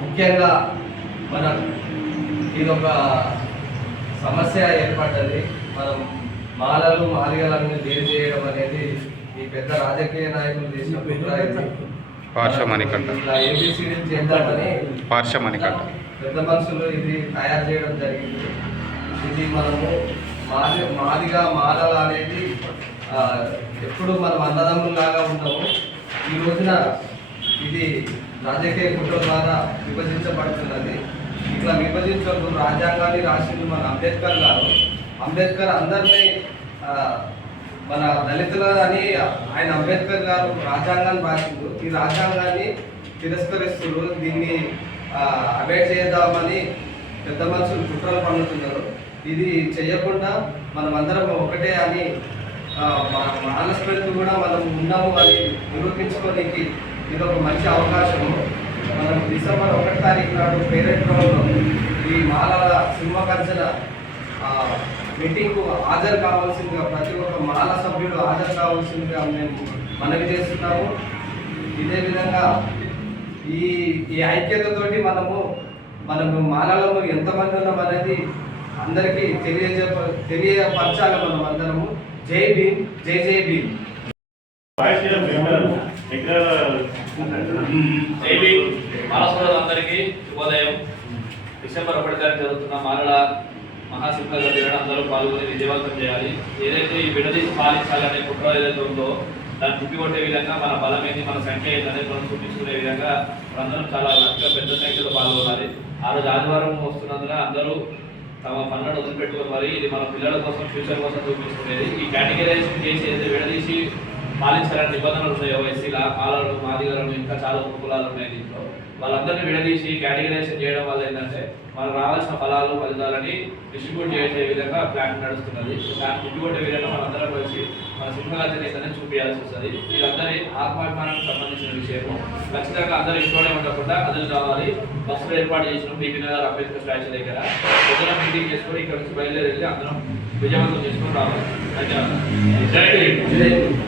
ముఖ్యంగా మనం ఇది ఒక సమస్య ఏర్పడ్డది. మనం మాలలు మాదిగలను వేరు చేయడం అనేది ఈ పెద్ద రాజకీయ నాయకులు చేసిన పార్శ్వమణికంఠ. పెద్ద మనుషులు ఇది తయారు చేయడం జరిగింది. ఇది మనము మాది మాదిగా మాలల అనేది ఎప్పుడు మనం అన్నదమ్ములాగా ఉంటాము ఈ రోజున ఇది రాజకీయ కుట్ర ద్వారా విభజించబడుతున్నది. ఇట్లా విభజించడం రాజ్యాంగాన్ని రాసింది మన అంబేద్కర్ గారు. అంబేద్కర్ అందరినీ మన దళితులు అని ఆయన అంబేద్కర్ గారు రాజ్యాంగాన్ని రాసిండు. ఈ రాజ్యాంగాన్ని తిరస్కరిస్తున్నారు. దీన్ని అబేట్ చేద్దామని పెద్ద మనుషులు కుట్రలు పండుతున్నారు ఇది చేయకుండా మనం అందరం ఒకటే అని ఆ, మన కూడా మనం ఉన్నాము అని నిరూపించుకోనికి ఇది ఒక మంచి అవకాశము. మనం డిసెంబర్ ఒకటి తారీఖు నాడు పేరెంట్ గ్రౌండ్లో ఈ మాలల సింహగర్జన మీటింగ్కు హాజరు కావాల్సిందిగా ప్రతి ఒక్క మాల సభ్యుడు హాజరు కావాల్సిందిగా మేము మనవి చేస్తున్నాము. ఇదే విధంగా ఈ ఈ ఐక్యతతోటి మనము మనము మాలలము ఎంతమంది ఉన్నాం అనేది అందరికీ తెలియజే తెలియపరచాలి మనం అందరము. జై భీమ్ జై జై భీమ్. మానసులందరికీ శుభోదయం. డిసెంబర్ ఒకటి తారీఖు జరుగుతున్న మారల మహాసింహ జరగడం అందరూ పాల్గొని విజయవంతం చేయాలి. ఏదైతే ఈ విడదీసి పాలించాలనే కుట్ర ఏదైతే ఉందో దాన్ని తిప్పికొట్టే విధంగా మన బలం ఏంది మన సంఖ్య ఏంటనే మనం చూపించుకునే విధంగా మనందరం చాలా లక్ష పెద్ద సంఖ్యలో పాల్గొనాలి. ఆ రోజు ఆదివారం వస్తున్నందున అందరూ తమ పనులను వదిలిపెట్టుకుని మరి ఇది మన పిల్లల కోసం ఫ్యూచర్ కోసం చూపించుకునేది. ఈ కేటగిరైజేషన్ చేసి ఏదైతే విడదీసి పాలించాలని నిబంధనలు ఉన్నాయో ఎస్సీల ఆలలు మాదిగలను ఇంకా చాలా ఉపకులాలు ఉన్నాయి దీంట్లో. వాళ్ళందరినీ విడదీసి కేటగిరైజేషన్ చేయడం వల్ల ఏంటంటే మనకు రావాల్సిన ఫలాలు ఫలితాలని డిస్ట్రిబ్యూట్ చేసే విధంగా ప్లాన్ నడుస్తున్నది. దాన్ని డిస్ట్రిబ్యూట్ విధంగా మనందరం కలిసి మన సింహరాజ్యం చూపించాల్సి వస్తుంది. వీళ్ళందరి ఆత్మాభిమానానికి సంబంధించిన విషయము. ఖచ్చితంగా అందరూ ఇంట్లోనే ఉండకుండా అందరూ కావాలి. బస్సులు ఏర్పాటు చేసిన బీపీ నగర్ అంబేద్కర్ స్టాచ్యూ దగ్గర. పొద్దున మీటింగ్ చేసుకొని ఇక్కడ నుంచి బయలుదేరి అందరం విజయవంతం చేసుకొని రావాలి. ధన్యవాదాలు.